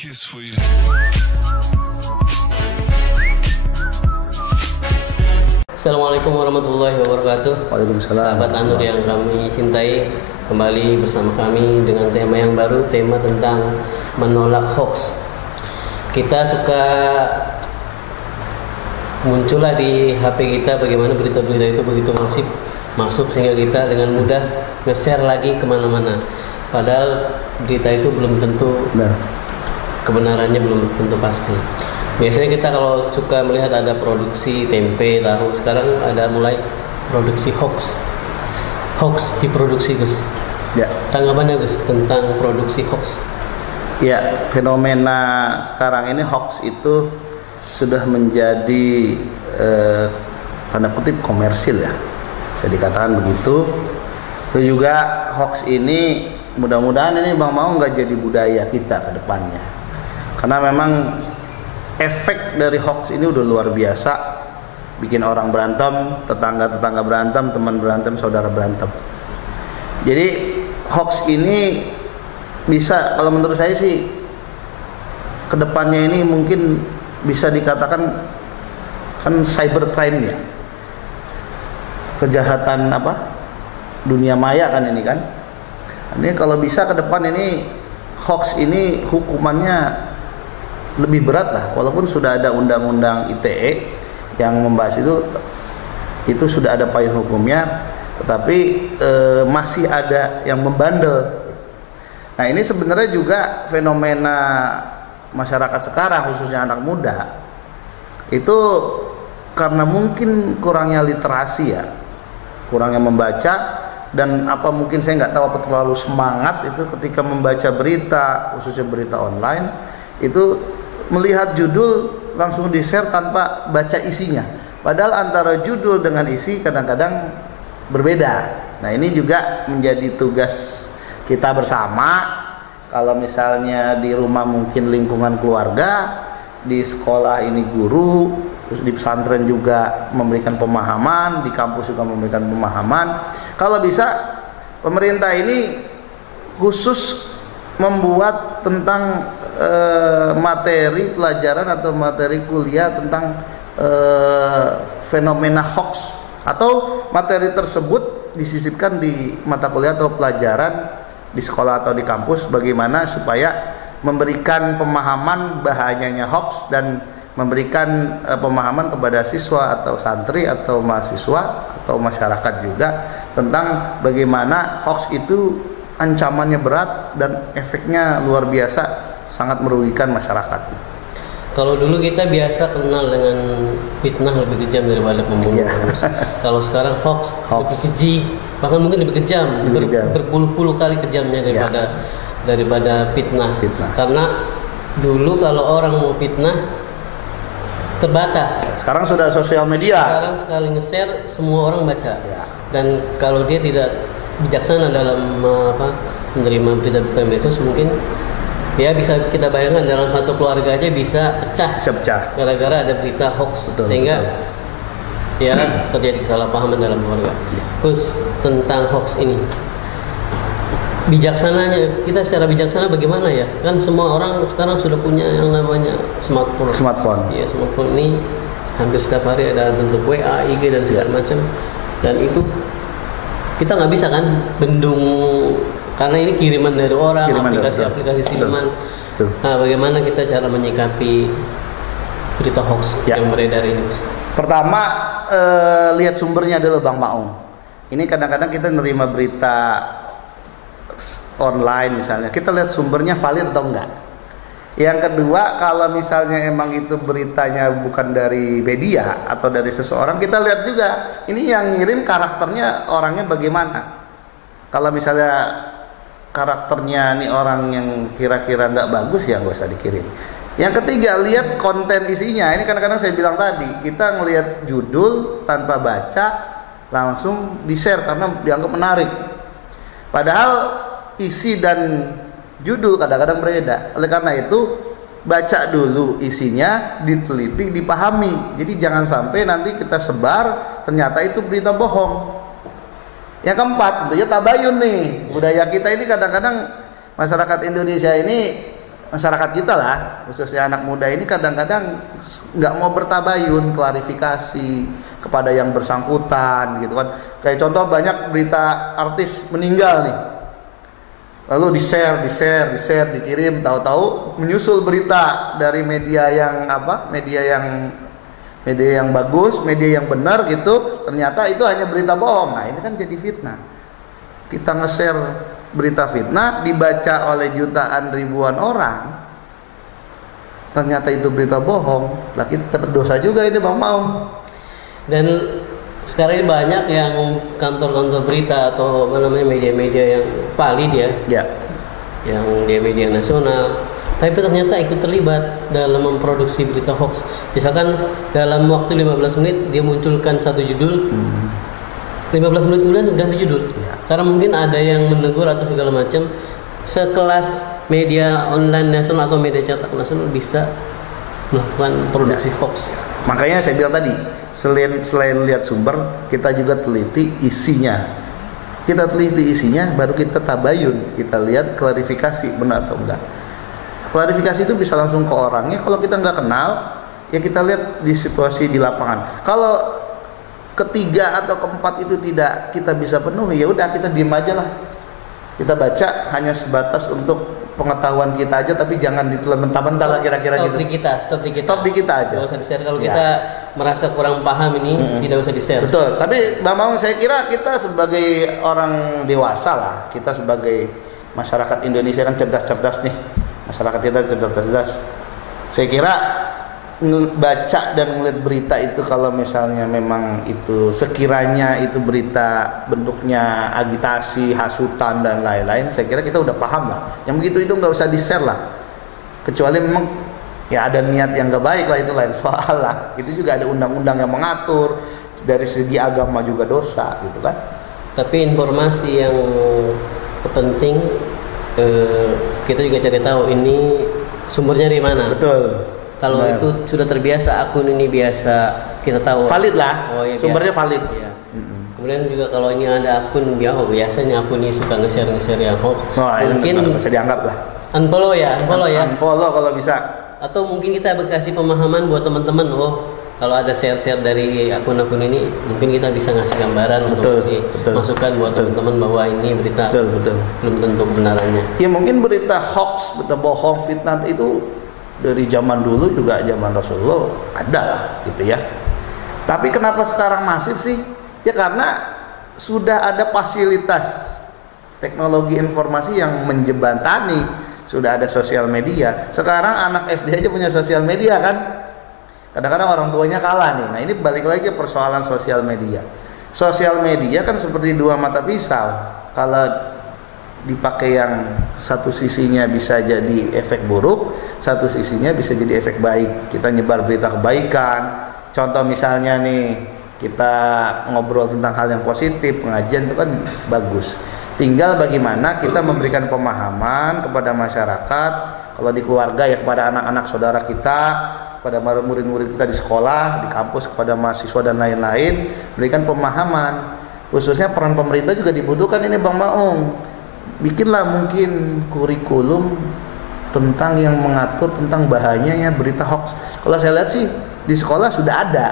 kiss for you. Assalamualaikum warahmatullahi wabarakatuh. Waalaikumsalam. Sahabat Anur yang kami cintai, kembali bersama kami dengan tema yang baru, tema tentang menolak hoax. Kita suka muncullah di HP kita bagaimana berita-berita itu begitu masuk sehingga kita dengan mudah nge-share lagi kemana-mana. Padahal berita itu belum tentu Benar. Kebenarannya belum tentu pasti. Biasanya kita kalau suka melihat ada produksi tempe, tahu, sekarang ada mulai produksi hoax. Hoax diproduksi, Gus. Ya. Tanggapannya, Gus, tentang produksi hoax? Ya, fenomena sekarang ini hoax itu sudah menjadi tanda kutip komersil ya. Bisa dikatakan begitu. Dan juga hoax ini mudah-mudahan ini Bang Mau nggak jadi budaya kita ke depannya. Karena memang efek dari hoax ini udah luar biasa, bikin orang berantem, tetangga berantem, teman berantem, saudara berantem. Jadi hoax ini bisa, kalau menurut saya sih, kedepannya ini mungkin bisa dikatakan kan cybercrime ya, kejahatan dunia maya kan ini kan. Ini kalau bisa ke depan ini hoax ini hukumannya lebih berat lah, walaupun sudah ada undang-undang ITE yang membahas itu sudah ada payung hukumnya, tetapi masih ada yang membandel. Nah ini sebenarnya juga fenomena masyarakat sekarang, khususnya anak muda, itu karena mungkin kurangnya literasi ya, kurangnya membaca, dan mungkin saya nggak tahu terlalu semangat itu ketika membaca berita, khususnya berita online, itu melihat judul langsung di-share tanpa baca isinya. Padahal antara judul dengan isi kadang-kadang berbeda. Nah ini juga menjadi tugas kita bersama. Kalau misalnya di rumah mungkin lingkungan keluarga, di sekolah ini guru, terus di pesantren juga memberikan pemahaman, di kampus juga memberikan pemahaman. Kalau bisa pemerintah ini khusus membuat tentang materi pelajaran atau materi kuliah tentang fenomena hoax, atau materi tersebut disisipkan di mata kuliah atau pelajaran di sekolah atau di kampus, bagaimana supaya memberikan pemahaman bahayanya hoax dan memberikan pemahaman kepada siswa atau santri atau mahasiswa atau masyarakat juga tentang bagaimana hoax itu ancamannya berat dan efeknya luar biasa, sangat merugikan masyarakat. Kalau dulu kita biasa kenal dengan fitnah lebih kejam daripada pembunuh. Kalau sekarang hoax lebih keji, bahkan mungkin lebih kejam, berpuluh-puluh kali kejamnya daripada fitnah. Karena dulu kalau orang mau fitnah terbatas. Sekarang sudah sosial media. Sekarang sekali nge-share semua orang baca. Dan kalau dia tidak bijaksana dalam menerima berita-berita medsos, mungkin ya bisa kita bayangkan dalam satu keluarga aja bisa pecah gara-gara ada berita hoax. Sehingga ya terjadi kesalahpahaman dalam keluarga. Terus tentang hoax ini, bijaksananya kita secara bijaksana bagaimana ya? Kan semua orang sekarang sudah punya yang namanya smartphone. Ya, smartphone ini hampir setiap hari ada bentuk WA, IG dan segala macam. Dan itu kita nggak bisa kan bendung, karena ini kiriman dari orang, aplikasi siliman. Nah, bagaimana kita cara menyikapi berita hoax yang beredar ini? Pertama, lihat sumbernya dulu Bang Maung. Ini kadang-kadang kita nerima berita online misalnya, kita lihat sumbernya valid atau enggak. Yang kedua, kalau misalnya emang itu beritanya bukan dari media atau dari seseorang, kita lihat juga ini yang ngirim karakternya orangnya bagaimana. Kalau misalnya karakternya nih orang yang kira-kira nggak bagus, ya nggak usah dikirim. Yang ketiga, lihat konten isinya. Ini kadang-kadang saya bilang tadi, kita ngelihat judul tanpa baca langsung di-share karena dianggap menarik. Padahal isi dan judul kadang-kadang berbeda. Oleh karena itu, baca dulu isinya, diteliti, dipahami. Jadi jangan sampai nanti kita sebar ternyata itu berita bohong. Yang keempat, tentunya tabayun nih. Budaya kita ini kadang-kadang masyarakat Indonesia ini masyarakat kita lah, khususnya anak muda ini kadang-kadang nggak mau bertabayun, klarifikasi kepada yang bersangkutan gitu kan. Kayak contoh banyak berita artis meninggal nih, lalu di-share, dikirim, tahu-tahu menyusul berita dari media yang bagus, media yang benar gitu, ternyata itu hanya berita bohong. Nah ini kan jadi fitnah. Kita nge-share berita fitnah, dibaca oleh jutaan ribuan orang, ternyata itu berita bohong, lah kita berdosa juga ini Bang Maung. Dan sekarang ini banyak yang kantor-kantor berita atau media-media yang valid ya, yang media nasional, tapi ternyata ikut terlibat dalam memproduksi berita hoax. Misalkan dalam waktu 15 menit dia munculkan satu judul, 15 menit kemudian ganti judul. Karena mungkin ada yang menegur atau segala macam. Sekelas media online nasional atau media cetak nasional bisa melakukan produksi hoax. Makanya saya bilang tadi, selain lihat sumber, kita juga teliti isinya. Kita teliti isinya, baru kita tabayun, kita lihat klarifikasi benar atau enggak. Klarifikasi itu bisa langsung ke orangnya. Kalau kita nggak kenal, ya kita lihat di situasi di lapangan. Kalau ketiga atau keempat itu tidak kita bisa penuhi, ya udah kita diem aja lah. Kita baca hanya sebatas untuk pengetahuan kita aja, tapi jangan ditelan mentah-mentah lah kira-kira gitu. Stop di kita aja. Gak usah di-share kalau kita merasa kurang paham ini, tidak usah di-share. Betul. Tapi Bang Maung, saya kira kita sebagai orang dewasa lah, kita sebagai masyarakat Indonesia kan cerdas-cerdas nih. Masyarakat kita cerdas-cerdas. Saya kira baca dan ngeliat berita itu, kalau misalnya memang itu sekiranya itu berita bentuknya agitasi, hasutan dan lain-lain, saya kira kita udah paham lah. Yang begitu itu nggak usah di-share lah. Kecuali memang ya ada niat yang nggak baik lah, itu lain soal lah. Itu juga ada undang-undang yang mengatur, dari segi agama juga dosa gitu kan. Tapi informasi yang penting kita juga cari tahu ini sumbernya dari mana. Betul. Kalau itu sudah terbiasa, akun ini biasa kita tahu valid lah, iya, sumbernya valid. Iya. Kemudian juga kalau ini ada akun biasanya akun ini suka nge-share yang hoax, mungkin bisa dianggap lah unfollow ya. Unfollow kalau bisa. Atau mungkin kita kasih pemahaman buat teman-teman, kalau ada share dari akun-akun ini, mungkin kita bisa ngasih gambaran atau kasih masukan buat teman-teman bahwa ini berita belum tentu kebenarannya. Ya mungkin berita hoax, berita bohong, fitnah itu dari zaman dulu juga, zaman Rasulullah ada lah gitu ya. Tapi kenapa sekarang masif sih? Ya karena sudah ada fasilitas teknologi informasi yang menjembatani, sudah ada sosial media. Sekarang anak SD aja punya sosial media kan. Kadang-kadang orang tuanya kalah nih. Nah ini balik lagi ke persoalan sosial media. Sosial media kan seperti dua mata pisau. Kalau dipakai yang satu sisinya bisa jadi efek buruk, satu sisinya bisa jadi efek baik. Kita nyebar berita kebaikan. Contoh misalnya nih, kita ngobrol tentang hal yang positif, pengajian itu kan bagus. Tinggal bagaimana kita memberikan pemahaman kepada masyarakat, kalau di keluarga ya kepada anak-anak saudara kita, pada murid-murid kita di sekolah, di kampus, kepada mahasiswa dan lain-lain, berikan pemahaman. Khususnya peran pemerintah juga dibutuhkan ini Bang Maung. Bikinlah mungkin kurikulum tentang yang mengatur tentang bahayanya berita hoax. Kalau saya lihat sih di sekolah sudah ada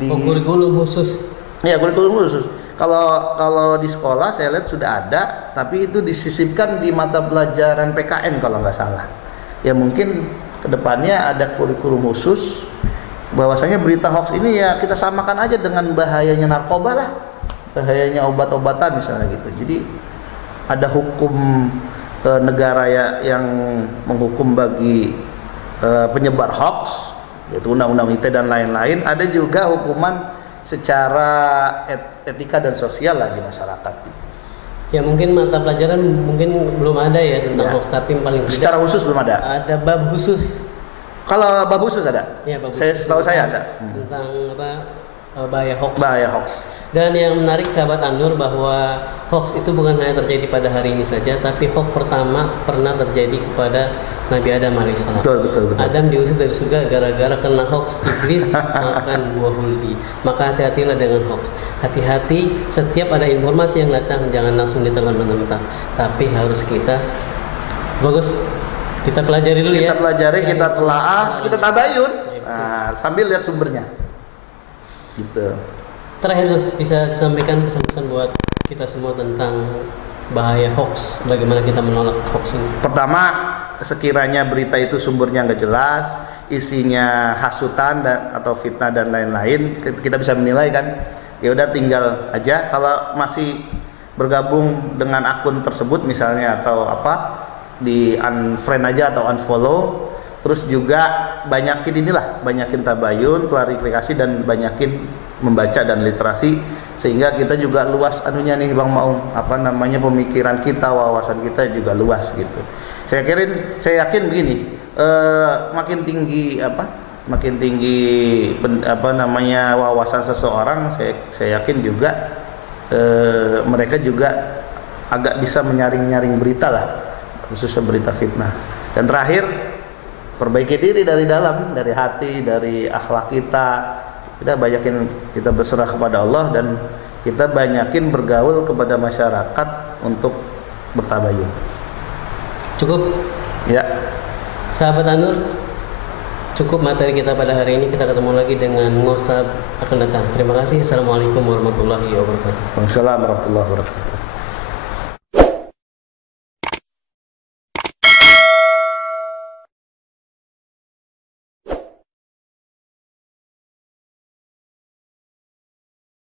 kurikulum khusus. Ya, kurikulum khusus. Kalau di sekolah saya lihat sudah ada, tapi itu disisipkan di mata pelajaran PKN kalau nggak salah. Ya mungkin kedepannya ada kurikulum khusus bahwasanya berita hoax ini ya kita samakan aja dengan bahayanya narkoba lah, bahayanya obat-obatan misalnya gitu. Jadi ada hukum negara yang menghukum bagi penyebar hoax, yaitu undang-undang ITE dan lain-lain. Ada juga hukuman secara etika dan sosial lah di masyarakat. Ya mungkin mata pelajaran mungkin belum ada ya tentang hoax, tapi paling tidak secara khusus belum ada. Ada bab khusus. Kalau bab khusus ada? Ya, bab setahu saya ada. Tentang bahaya hoax. Bahaya hoax. Dan yang menarik sahabat An-Nur bahwa hoax itu bukan hanya terjadi pada hari ini saja, tapi hoax pertama pernah terjadi kepada Nabi Adam alaihissalam. Betul. Adam diusir dari surga gara-gara kena hoax iblis makan buah huldi. Maka hati-hatilah dengan hoax. Hati-hati setiap ada informasi yang datang, jangan langsung ditelan mentah-mentah, tapi harus kita Kita pelajari dulu ya. Kita pelajari, kita telaah, kita tabayun. Nah, sambil lihat sumbernya. Gitu. Terakhir Gus, bisa disampaikan pesan-pesan buat kita semua tentang bahaya hoax, bagaimana kita menolak hoax ini? Pertama, sekiranya berita itu sumbernya nggak jelas, isinya hasutan dan atau fitnah dan lain-lain, kita bisa menilai kan. Ya udah tinggal aja. Kalau masih bergabung dengan akun tersebut misalnya atau apa, di unfriend aja atau unfollow. Terus juga banyakin tabayun, klarifikasi, dan banyakin membaca dan literasi, sehingga kita juga luas anunya nih Bang Maung, pemikiran kita, wawasan kita juga luas gitu. Saya yakin begini, makin tinggi wawasan seseorang, saya yakin juga mereka juga agak bisa menyaring berita lah, khususnya berita fitnah. Dan terakhir, perbaiki diri dari dalam, dari hati, dari akhlak kita. Kita berserah kepada Allah, dan kita banyakin bergaul kepada masyarakat untuk bertabayun. Cukup? Ya. Sahabat An-Nur, cukup materi kita pada hari ini. Kita ketemu lagi dengan ngosab akan datang. Terima kasih. Assalamualaikum warahmatullahi wabarakatuh. Waalaikumsalam warahmatullahi wabarakatuh.